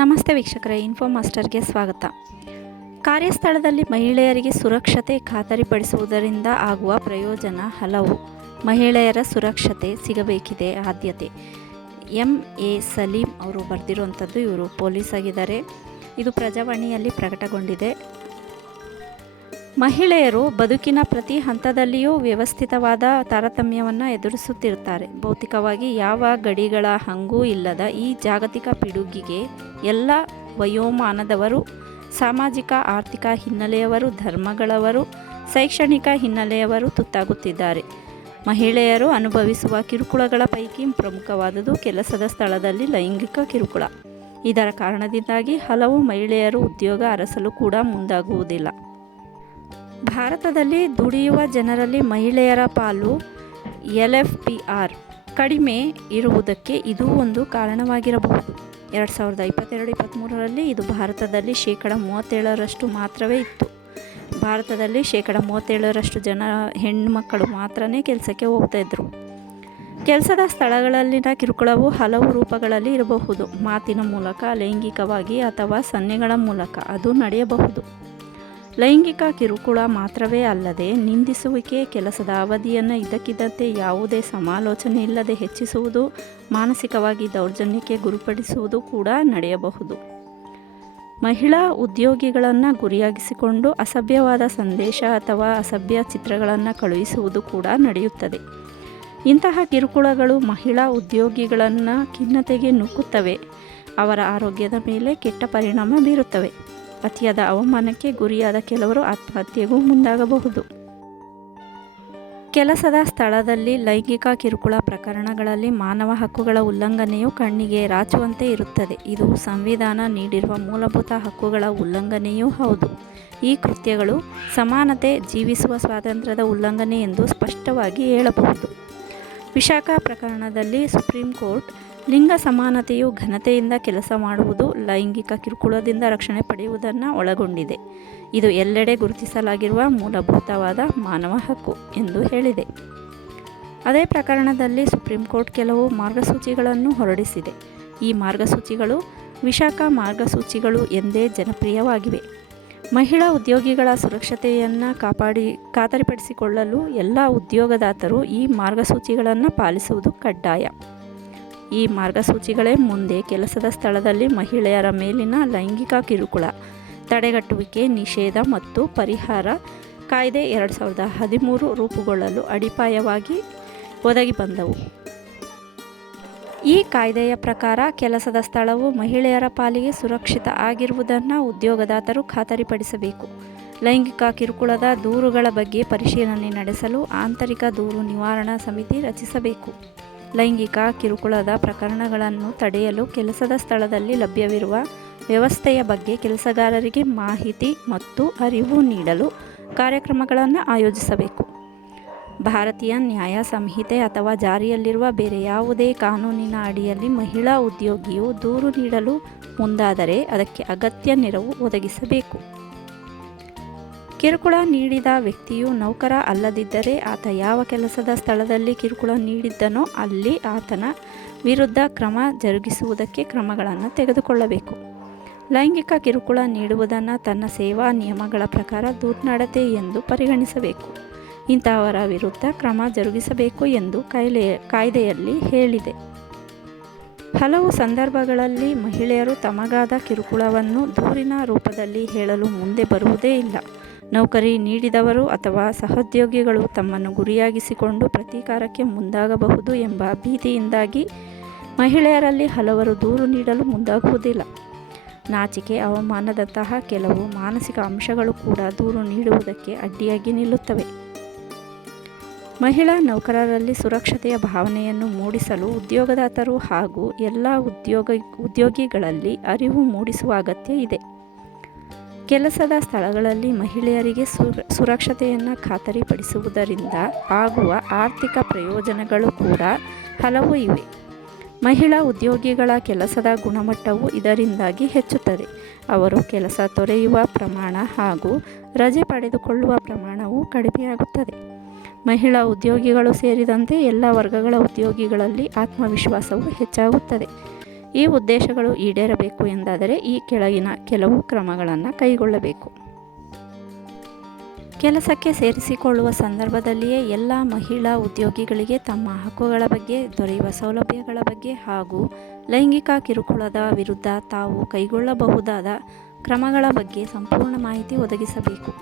ನಮಸ್ತೆ ವೀಕ್ಷಕರೇ, ಇನ್ಫೋ ಮಾಸ್ಟರ್ಗೆ ಸ್ವಾಗತ. ಕಾರ್ಯಸ್ಥಳದಲ್ಲಿ ಮಹಿಳೆಯರಿಗೆ ಸುರಕ್ಷತೆ ಖಾತರಿಪಡಿಸುವುದರಿಂದ ಆಗುವ ಪ್ರಯೋಜನ ಹಲವು. ಮಹಿಳೆಯರ ಸುರಕ್ಷತೆ ಸಿಗಬೇಕಿದೆ ಆದ್ಯತೆ. ಎಂ.ಎ. ಸಲೀಂ ಅವರು ಬರೆದಿರುವಂಥದ್ದು. ಇವರು ಪೊಲೀಸ್ ಆಗಿದ್ದಾರೆ. ಇದು ಪ್ರಜಾವಾಣಿಯಲ್ಲಿ ಪ್ರಕಟಗೊಂಡಿದೆ. ಮಹಿಳೆಯರು ಬದುಕಿನ ಪ್ರತಿ ಹಂತದಲ್ಲಿಯೂ ವ್ಯವಸ್ಥಿತವಾದ ತಾರತಮ್ಯವನ್ನು ಎದುರಿಸುತ್ತಿರುತ್ತಾರೆ. ಭೌತಿಕವಾಗಿ ಯಾವ ಗಡಿಗಳ ಹಂಗೂ ಇಲ್ಲದ ಈ ಜಾಗತಿಕ ಪಿಡುಗಿಗೆ ಎಲ್ಲ ವಯೋಮಾನದವರು, ಸಾಮಾಜಿಕ ಆರ್ಥಿಕ ಹಿನ್ನೆಲೆಯವರು, ಧರ್ಮಗಳವರು, ಶೈಕ್ಷಣಿಕ ಹಿನ್ನೆಲೆಯವರು ತುತ್ತಾಗುತ್ತಿದ್ದಾರೆ. ಮಹಿಳೆಯರು ಅನುಭವಿಸುವ ಕಿರುಕುಳಗಳ ಪೈಕಿ ಪ್ರಮುಖವಾದುದು ಕೆಲಸದ ಸ್ಥಳದಲ್ಲಿ ಲೈಂಗಿಕ ಕಿರುಕುಳ. ಇದರ ಕಾರಣದಿಂದಾಗಿ ಹಲವು ಮಹಿಳೆಯರು ಉದ್ಯೋಗ ಅರಸಲು ಕೂಡ ಮುಂದಾಗುವುದಿಲ್ಲ. ಭಾರತದಲ್ಲಿ ದುಡಿಯುವ ಜನರಲ್ಲಿ ಮಹಿಳೆಯರ ಪಾಲು LFPR ಕಡಿಮೆ ಇರುವುದಕ್ಕೆ ಇದು ಒಂದು ಕಾರಣವಾಗಿರಬಹುದು. 2022-23ರಲ್ಲಿ ಇದು ಭಾರತದಲ್ಲಿ 37% ಮಾತ್ರವೇ ಇತ್ತು. ಭಾರತದಲ್ಲಿ 37% ಜನ ಹೆಣ್ಣುಮಕ್ಕಳು ಮಾತ್ರನೇ ಕೆಲಸಕ್ಕೆ ಹೋಗ್ತಾಯಿದ್ರು. ಕೆಲಸದ ಸ್ಥಳಗಳಲ್ಲಿನ ಕಿರುಕುಳವು ಹಲವು ರೂಪಗಳಲ್ಲಿ ಇರಬಹುದು. ಮಾತಿನ ಮೂಲಕ, ಲೈಂಗಿಕವಾಗಿ ಅಥವಾ ಸನ್ನೆಗಳ ಮೂಲಕ ಅದು ನಡೆಯಬಹುದು. ಲೈಂಗಿಕ ಕಿರುಕುಳ ಮಾತ್ರವೇ ಅಲ್ಲದೆ ನಿಂದಿಸುವಿಕೆ, ಕೆಲಸದ ಅವಧಿಯನ್ನು ಇದ್ದಕ್ಕಿದ್ದಂತೆ ಯಾವುದೇ ಸಮಾಲೋಚನೆ ಇಲ್ಲದೆ ಹೆಚ್ಚಿಸುವುದು, ಮಾನಸಿಕವಾಗಿ ದೌರ್ಜನ್ಯಕ್ಕೆ ಗುರಿಪಡಿಸುವುದು ಕೂಡ ನಡೆಯಬಹುದು. ಮಹಿಳಾ ಉದ್ಯೋಗಿಗಳನ್ನು ಗುರಿಯಾಗಿಸಿಕೊಂಡು ಅಸಭ್ಯವಾದ ಸಂದೇಶ ಅಥವಾ ಅಸಭ್ಯ ಚಿತ್ರಗಳನ್ನು ಕಳುಹಿಸುವುದು ಕೂಡ ನಡೆಯುತ್ತದೆ. ಇಂತಹ ಕಿರುಕುಳಗಳು ಮಹಿಳಾ ಉದ್ಯೋಗಿಗಳನ್ನು ಖಿನ್ನತೆಗೆ ನೂಕುತ್ತವೆ. ಅವರ ಆರೋಗ್ಯದ ಮೇಲೆ ಕೆಟ್ಟ ಪರಿಣಾಮ ಬೀರುತ್ತವೆ. ಅತಿಯಾದ ಅವಮಾನಕ್ಕೆ ಗುರಿಯಾದ ಕೆಲವರು ಆತ್ಮಹತ್ಯೆಗೂ ಮುಂದಾಗಬಹುದು. ಕೆಲಸದ ಸ್ಥಳದಲ್ಲಿ ಲೈಂಗಿಕ ಕಿರುಕುಳ ಪ್ರಕರಣಗಳಲ್ಲಿ ಮಾನವ ಹಕ್ಕುಗಳ ಉಲ್ಲಂಘನೆಯು ಕಣ್ಣಿಗೆ ರಾಚುವಂತೆ ಇರುತ್ತದೆ. ಇದು ಸಂವಿಧಾನ ನೀಡಿರುವ ಮೂಲಭೂತ ಹಕ್ಕುಗಳ ಉಲ್ಲಂಘನೆಯೂ ಹೌದು. ಈ ಕೃತ್ಯಗಳು ಸಮಾನತೆ, ಜೀವಿಸುವ ಸ್ವಾತಂತ್ರ್ಯದ ಉಲ್ಲಂಘನೆ ಎಂದು ಸ್ಪಷ್ಟವಾಗಿ ಹೇಳಬಹುದು. ವಿಶಾಖ ಪ್ರಕರಣದಲ್ಲಿ ಸುಪ್ರೀಂ ಕೋರ್ಟ್ ಲಿಂಗ ಸಮಾನತೆಯು ಘನತೆಯಿಂದ ಕೆಲಸ ಮಾಡುವುದು, ಲೈಂಗಿಕ ಕಿರುಕುಳದಿಂದ ರಕ್ಷಣೆ ಪಡೆಯುವುದನ್ನು ಒಳಗೊಂಡಿದೆ. ಇದು ಎಲ್ಲೆಡೆ ಗುರುತಿಸಲಾಗಿರುವ ಮೂಲಭೂತವಾದ ಮಾನವ ಹಕ್ಕು ಎಂದು ಹೇಳಿದೆ. ಅದೇ ಪ್ರಕರಣದಲ್ಲಿ ಸುಪ್ರೀಂ ಕೋರ್ಟ್ ಕೆಲವು ಮಾರ್ಗಸೂಚಿಗಳನ್ನು ಹೊರಡಿಸಿದೆ. ಈ ಮಾರ್ಗಸೂಚಿಗಳು ವಿಶಾಖ ಮಾರ್ಗಸೂಚಿಗಳು ಎಂದೇ ಜನಪ್ರಿಯವಾಗಿವೆ. ಮಹಿಳಾ ಉದ್ಯೋಗಿಗಳ ಸುರಕ್ಷತೆಯನ್ನು ಖಾತರಿಪಡಿಸಿಕೊಳ್ಳಲು ಎಲ್ಲ ಉದ್ಯೋಗದಾತರು ಈ ಮಾರ್ಗಸೂಚಿಗಳನ್ನು ಪಾಲಿಸುವುದು ಕಡ್ಡಾಯ. ಈ ಮಾರ್ಗಸೂಚಿಗಳೇ ಮುಂದೆ ಕೆಲಸದ ಸ್ಥಳದಲ್ಲಿ ಮಹಿಳೆಯರ ಮೇಲಿನ ಲೈಂಗಿಕ ಕಿರುಕುಳ ತಡೆಗಟ್ಟುವಿಕೆ, ನಿಷೇಧ ಮತ್ತು ಪರಿಹಾರ ಕಾಯ್ದೆ 2013 ರೂಪುಗೊಳ್ಳಲು ಅಡಿಪಾಯವಾಗಿ ಒದಗಿ ಬಂದವು. ಈ ಕಾಯ್ದೆಯ ಪ್ರಕಾರ ಕೆಲಸದ ಸ್ಥಳವು ಮಹಿಳೆಯರ ಪಾಲಿಗೆ ಸುರಕ್ಷಿತ ಆಗಿರುವುದನ್ನು ಉದ್ಯೋಗದಾತರು ಖಾತರಿಪಡಿಸಬೇಕು. ಲೈಂಗಿಕ ಕಿರುಕುಳದ ದೂರುಗಳ ಬಗ್ಗೆ ಪರಿಶೀಲನೆ ನಡೆಸಲು ಆಂತರಿಕ ದೂರು ನಿವಾರಣಾ ಸಮಿತಿ ರಚಿಸಬೇಕು. ಲೈಂಗಿಕ ಕಿರುಕುಳದ ಪ್ರಕರಣಗಳನ್ನು ತಡೆಯಲು ಕೆಲಸದ ಸ್ಥಳದಲ್ಲಿ ಲಭ್ಯವಿರುವ ವ್ಯವಸ್ಥೆಯ ಬಗ್ಗೆ ಕೆಲಸಗಾರರಿಗೆ ಮಾಹಿತಿ ಮತ್ತು ಅರಿವು ನೀಡಲು ಕಾರ್ಯಕ್ರಮಗಳನ್ನು ಆಯೋಜಿಸಬೇಕು. ಭಾರತೀಯ ನ್ಯಾಯ ಸಂಹಿತೆ ಅಥವಾ ಜಾರಿಯಲ್ಲಿರುವ ಬೇರೆ ಯಾವುದೇ ಕಾನೂನಿನ ಅಡಿಯಲ್ಲಿ ಮಹಿಳಾ ಉದ್ಯೋಗಿಯು ದೂರು ನೀಡಲು ಮುಂದಾದರೆ ಅದಕ್ಕೆ ಅಗತ್ಯ ನೆರವು ಒದಗಿಸಬೇಕು. ಕಿರುಕುಳ ನೀಡಿದ ವ್ಯಕ್ತಿಯು ನೌಕರ ಅಲ್ಲದಿದ್ದರೆ ಆತ ಯಾವ ಕೆಲಸದ ಸ್ಥಳದಲ್ಲಿ ಕಿರುಕುಳ ನೀಡಿದ್ದನೋ ಅಲ್ಲಿ ಆತನ ವಿರುದ್ಧ ಕ್ರಮ ಜರುಗಿಸುವುದಕ್ಕೆ ಕ್ರಮಗಳನ್ನು ತೆಗೆದುಕೊಳ್ಳಬೇಕು. ಲೈಂಗಿಕ ಕಿರುಕುಳ ನೀಡುವುದನ್ನು ತನ್ನ ಸೇವಾ ನಿಯಮಗಳ ಪ್ರಕಾರ ದುರ್ನಡತೆ ಎಂದು ಪರಿಗಣಿಸಬೇಕು. ಇಂತಹವರ ವಿರುದ್ಧ ಕ್ರಮ ಜರುಗಿಸಬೇಕು ಎಂದು ಕಾಯ್ದೆಯಲ್ಲಿ ಹೇಳಿದೆ. ಹಲವು ಸಂದರ್ಭಗಳಲ್ಲಿ ಮಹಿಳೆಯರು ತಮಗಾದ ಕಿರುಕುಳವನ್ನು ದೂರಿನ ರೂಪದಲ್ಲಿ ಹೇಳಲು ಮುಂದೆ ಬರುವುದೇ ಇಲ್ಲ. ನೌಕರಿ ನೀಡಿದವರು ಅಥವಾ ಸಹೋದ್ಯೋಗಿಗಳು ತಮ್ಮನ್ನು ಗುರಿಯಾಗಿಸಿಕೊಂಡು ಪ್ರತೀಕಾರಕ್ಕೆ ಮುಂದಾಗಬಹುದು ಎಂಬ ಭೀತಿಯಿಂದಾಗಿ ಮಹಿಳೆಯರಲ್ಲಿ ಹಲವರು ದೂರು ನೀಡಲು ಮುಂದಾಗುವುದಿಲ್ಲ. ನಾಚಿಕೆ, ಅವಮಾನದಂತಹ ಕೆಲವು ಮಾನಸಿಕ ಅಂಶಗಳು ಕೂಡ ದೂರು ನೀಡುವುದಕ್ಕೆ ಅಡ್ಡಿಯಾಗಿ ನಿಲ್ಲುತ್ತವೆ. ಮಹಿಳಾ ನೌಕರರಲ್ಲಿ ಸುರಕ್ಷತೆಯ ಭಾವನೆಯನ್ನು ಮೂಡಿಸಲು ಉದ್ಯೋಗದಾತರು ಹಾಗೂ ಎಲ್ಲ ಉದ್ಯೋಗಿಗಳಲ್ಲಿ ಅರಿವು ಮೂಡಿಸುವ ಅಗತ್ಯ ಇದೆ. ಕೆಲಸದ ಸ್ಥಳಗಳಲ್ಲಿ ಮಹಿಳೆಯರಿಗೆ ಸುರಕ್ಷತೆಯನ್ನು ಖಾತರಿಪಡಿಸುವುದರಿಂದ ಆಗುವ ಆರ್ಥಿಕ ಪ್ರಯೋಜನಗಳು ಕೂಡ ಹಲವು ಇವೆ. ಮಹಿಳಾ ಉದ್ಯೋಗಿಗಳ ಕೆಲಸದ ಗುಣಮಟ್ಟವು ಇದರಿಂದಾಗಿ ಹೆಚ್ಚುತ್ತದೆ. ಅವರು ಕೆಲಸ ತೊರೆಯುವ ಪ್ರಮಾಣ ಹಾಗೂ ರಜೆ ಪಡೆದುಕೊಳ್ಳುವ ಪ್ರಮಾಣವು ಕಡಿಮೆಯಾಗುತ್ತದೆ. ಮಹಿಳಾ ಉದ್ಯೋಗಿಗಳು ಸೇರಿದಂತೆ ಎಲ್ಲ ವರ್ಗಗಳ ಉದ್ಯೋಗಿಗಳಲ್ಲಿ ಆತ್ಮವಿಶ್ವಾಸವು ಹೆಚ್ಚಾಗುತ್ತದೆ. ಈ ಉದ್ದೇಶಗಳು ಈಡೇರಬೇಕು ಎಂದಾದರೆ ಈ ಕೆಳಗಿನ ಕೆಲವು ಕ್ರಮಗಳನ್ನು ಕೈಗೊಳ್ಳಬೇಕು. ಕೆಲಸಕ್ಕೆ ಸೇರಿಸಿಕೊಳ್ಳುವ ಸಂದರ್ಭದಲ್ಲಿಯೇ ಎಲ್ಲ ಮಹಿಳಾ ಉದ್ಯೋಗಿಗಳಿಗೆ ತಮ್ಮ ಹಕ್ಕುಗಳ ಬಗ್ಗೆ, ದೊರೆಯುವ ಸೌಲಭ್ಯಗಳ ಬಗ್ಗೆ ಹಾಗೂ ಲೈಂಗಿಕ ಕಿರುಕುಳದ ವಿರುದ್ಧ ತಾವು ಕೈಗೊಳ್ಳಬಹುದಾದ ಕ್ರಮಗಳ ಬಗ್ಗೆ ಸಂಪೂರ್ಣ ಮಾಹಿತಿ ಒದಗಿಸಬೇಕು.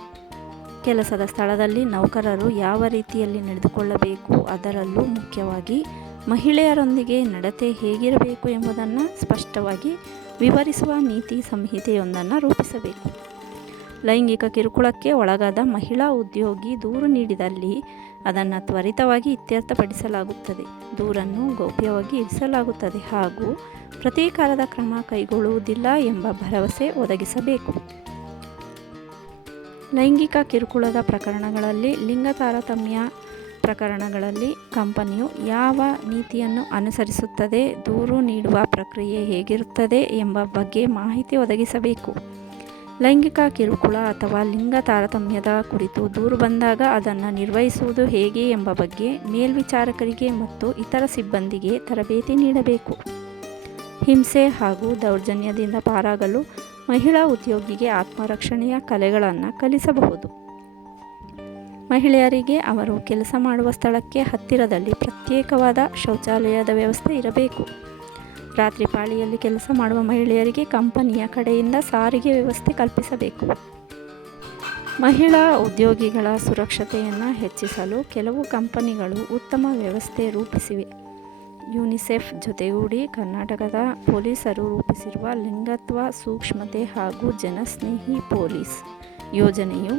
ಕೆಲಸದ ಸ್ಥಳದಲ್ಲಿ ನೌಕರರು ಯಾವ ರೀತಿಯಲ್ಲಿ ನಡೆದುಕೊಳ್ಳಬೇಕು, ಅದರಲ್ಲೂ ಮುಖ್ಯವಾಗಿ ಮಹಿಳೆಯರೊಂದಿಗೆ ನಡತೆ ಹೇಗಿರಬೇಕು ಎಂಬುದನ್ನು ಸ್ಪಷ್ಟವಾಗಿ ವಿವರಿಸುವ ನೀತಿ ಸಂಹಿತೆಯೊಂದನ್ನು ರೂಪಿಸಬೇಕು. ಲೈಂಗಿಕ ಕಿರುಕುಳಕ್ಕೆ ಒಳಗಾದ ಮಹಿಳಾ ಉದ್ಯೋಗಿ ದೂರು ನೀಡಿದಲ್ಲಿ ಅದನ್ನು ತ್ವರಿತವಾಗಿ ಇತ್ಯರ್ಥಪಡಿಸಲಾಗುತ್ತದೆ, ದೂರನ್ನು ಗೌಪ್ಯವಾಗಿ ಇರಿಸಲಾಗುತ್ತದೆ ಹಾಗೂ ಪ್ರತೀಕಾರದ ಕ್ರಮ ಕೈಗೊಳ್ಳುವುದಿಲ್ಲ ಎಂಬ ಭರವಸೆ ಒದಗಿಸಬೇಕು. ಲೈಂಗಿಕ ಕಿರುಕುಳದ ಪ್ರಕರಣಗಳಲ್ಲಿ, ಲಿಂಗ ತಾರತಮ್ಯ ಪ್ರಕರಣಗಳಲ್ಲಿ ಕಂಪನಿಯು ಯಾವ ನೀತಿಯನ್ನು ಅನುಸರಿಸುತ್ತದೆ, ದೂರು ನೀಡುವ ಪ್ರಕ್ರಿಯೆ ಹೇಗಿರುತ್ತದೆ ಎಂಬ ಬಗ್ಗೆ ಮಾಹಿತಿ ಒದಗಿಸಬೇಕು. ಲೈಂಗಿಕ ಕಿರುಕುಳ ಅಥವಾ ಲಿಂಗ ತಾರತಮ್ಯದ ಕುರಿತು ದೂರು ಬಂದಾಗ ಅದನ್ನು ನಿರ್ವಹಿಸುವುದು ಹೇಗೆ ಎಂಬ ಬಗ್ಗೆ ಮೇಲ್ವಿಚಾರಕರಿಗೆ ಮತ್ತು ಇತರ ಸಿಬ್ಬಂದಿಗೆ ತರಬೇತಿ ನೀಡಬೇಕು. ಹಿಂಸೆ ಹಾಗೂ ದೌರ್ಜನ್ಯದಿಂದ ಪಾರಾಗಲು ಮಹಿಳಾ ಉದ್ಯೋಗಿಗೆ ಆತ್ಮರಕ್ಷಣೆಯ ಕಲೆಗಳನ್ನು ಕಲಿಸಬಹುದು. ಮಹಿಳೆಯರಿಗೆ ಅವರು ಕೆಲಸ ಮಾಡುವ ಸ್ಥಳಕ್ಕೆ ಹತ್ತಿರದಲ್ಲಿ ಪ್ರತ್ಯೇಕವಾದ ಶೌಚಾಲಯದ ವ್ಯವಸ್ಥೆ ಇರಬೇಕು. ರಾತ್ರಿ ಪಾಳಿಯಲ್ಲಿ ಕೆಲಸ ಮಾಡುವ ಮಹಿಳೆಯರಿಗೆ ಕಂಪನಿಯ ಕಡೆಯಿಂದ ಸಾರಿಗೆ ವ್ಯವಸ್ಥೆ ಕಲ್ಪಿಸಬೇಕು. ಮಹಿಳಾ ಉದ್ಯೋಗಿಗಳ ಸುರಕ್ಷತೆಯನ್ನು ಹೆಚ್ಚಿಸಲು ಕೆಲವು ಕಂಪನಿಗಳು ಉತ್ತಮ ವ್ಯವಸ್ಥೆ ರೂಪಿಸಿವೆ. ಯುನಿಸೆಫ್ ಜೊತೆಗೂಡಿ ಕರ್ನಾಟಕದ ಪೊಲೀಸರು ರೂಪಿಸಿರುವ ಲಿಂಗತ್ವ ಸೂಕ್ಷ್ಮತೆ ಹಾಗೂ ಜನಸ್ನೇಹಿ ಪೊಲೀಸ್ ಯೋಜನೆಯು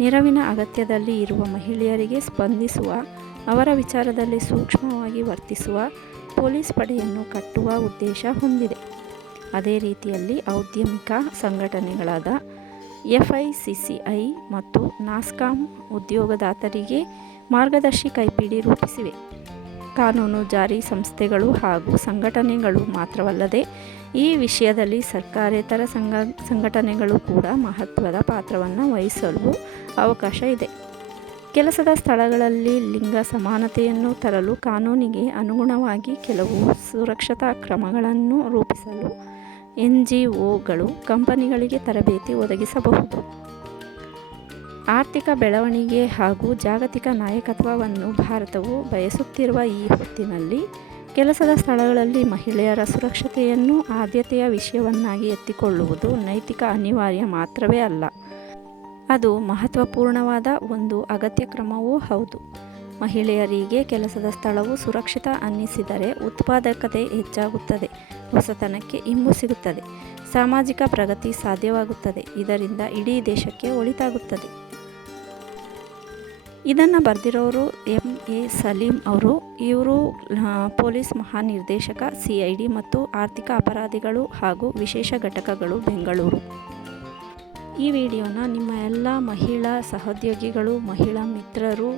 ನೆರವಿನ ಅಗತ್ಯದಲ್ಲಿ ಇರುವ ಮಹಿಳೆಯರಿಗೆ ಸ್ಪಂದಿಸುವ, ಅವರ ವಿಚಾರದಲ್ಲಿ ಸೂಕ್ಷ್ಮವಾಗಿ ವರ್ತಿಸುವ ಪೊಲೀಸ್ ಪಡೆಯನ್ನು ಕಟ್ಟುವ ಉದ್ದೇಶ ಹೊಂದಿದೆ. ಅದೇ ರೀತಿಯಲ್ಲಿ ಔದ್ಯಮಿಕ ಸಂಘಟನೆಗಳಾದ FICCI ಮತ್ತು ನಾಸ್ಕಾಂ ಉದ್ಯೋಗದಾತರಿಗೆ ಮಾರ್ಗದರ್ಶಿ ಕೈಪಿಡಿ ರೂಪಿಸಿವೆ. ಕಾನೂನು ಜಾರಿ ಸಂಸ್ಥೆಗಳು ಹಾಗೂ ಸಂಘಟನೆಗಳು ಮಾತ್ರವಲ್ಲದೆ ಈ ವಿಷಯದಲ್ಲಿ ಸರ್ಕಾರೇತರ ಸಂಘಟನೆಗಳು ಕೂಡ ಮಹತ್ವದ ಪಾತ್ರವನ್ನು ವಹಿಸಲು ಅವಕಾಶ ಇದೆ. ಕೆಲಸದ ಸ್ಥಳಗಳಲ್ಲಿ ಲಿಂಗ ಸಮಾನತೆಯನ್ನು ತರಲು ಕಾನೂನಿಗೆ ಅನುಗುಣವಾಗಿ ಕೆಲವು ಸುರಕ್ಷತಾ ಕ್ರಮಗಳನ್ನು ರೂಪಿಸಲು NGOಗಳು ಕಂಪನಿಗಳಿಗೆ ತರಬೇತಿ ಒದಗಿಸಬಹುದು. ಆರ್ಥಿಕ ಬೆಳವಣಿಗೆ ಹಾಗೂ ಜಾಗತಿಕ ನಾಯಕತ್ವವನ್ನು ಭಾರತವು ಬಯಸುತ್ತಿರುವ ಈ ಹೊತ್ತಿನಲ್ಲಿ ಕೆಲಸದ ಸ್ಥಳಗಳಲ್ಲಿ ಮಹಿಳೆಯರ ಸುರಕ್ಷತೆಯನ್ನು ಆದ್ಯತೆಯ ವಿಷಯವನ್ನಾಗಿ ಎತ್ತಿಕೊಳ್ಳುವುದು ನೈತಿಕ ಅನಿವಾರ್ಯ ಮಾತ್ರವೇ ಅಲ್ಲ, ಅದು ಮಹತ್ವಪೂರ್ಣವಾದ ಒಂದು ಅಗತ್ಯ ಕ್ರಮವೂ ಹೌದು. ಮಹಿಳೆಯರಿಗೆ ಕೆಲಸದ ಸ್ಥಳವು ಸುರಕ್ಷಿತ ಅನ್ನಿಸಿದರೆ ಉತ್ಪಾದಕತೆ ಹೆಚ್ಚಾಗುತ್ತದೆ, ಹೊಸತನಕ್ಕೆ ಇಂಬು ಸಿಗುತ್ತದೆ, ಸಾಮಾಜಿಕ ಪ್ರಗತಿ ಸಾಧ್ಯವಾಗುತ್ತದೆ. ಇದರಿಂದ ಇಡೀ ದೇಶಕ್ಕೆ ಒಳಿತಾಗುತ್ತದೆ. ಇದನ್ನು ಬರೆದಿರೋರು MA ಸಲೀಂ ಅವರು. ಇವರು ಪೊಲೀಸ್ ಮಹಾನಿರ್ದೇಶಕ CID ಮತ್ತು ಆರ್ಥಿಕ ಅಪರಾಧಿಗಳು ಹಾಗೂ ವಿಶೇಷ ಘಟಕಗಳು, ಬೆಂಗಳೂರು. ಈ ವಿಡಿಯೋನ ನಿಮ್ಮ ಎಲ್ಲ ಮಹಿಳಾ ಸಹೋದ್ಯೋಗಿಗಳು, ಮಹಿಳಾ ಮಿತ್ರರು,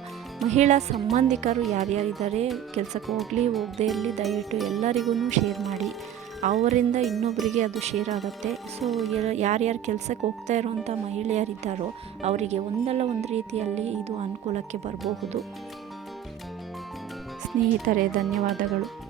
ಮಹಿಳಾ ಸಂಬಂಧಿಕರು ಯಾರ್ಯಾರಿದ್ದಾರೆ, ಕೆಲಸಕ್ಕೆ ಹೋಗದೇ ಇರಲಿ, ದಯವಿಟ್ಟು ಎಲ್ಲರಿಗೂ ಶೇರ್ ಮಾಡಿ. ಅವರಿಂದ ಇನ್ನೊಬ್ಬರಿಗೆ ಅದು ಶೇರ್ ಆಗುತ್ತೆ. ಸೊ ಯಾರ್ಯಾರು ಕೆಲಸಕ್ಕೆ ಹೋಗ್ತಾ ಇರೋವಂಥ ಮಹಿಳೆಯರಿದ್ದಾರೋ ಅವರಿಗೆ ಒಂದಲ್ಲ ಒಂದು ರೀತಿಯಲ್ಲಿ ಇದು ಅನುಕೂಲಕ್ಕೆ ಬರಬಹುದು. ಸ್ನೇಹಿತರೆ, ಧನ್ಯವಾದಗಳು.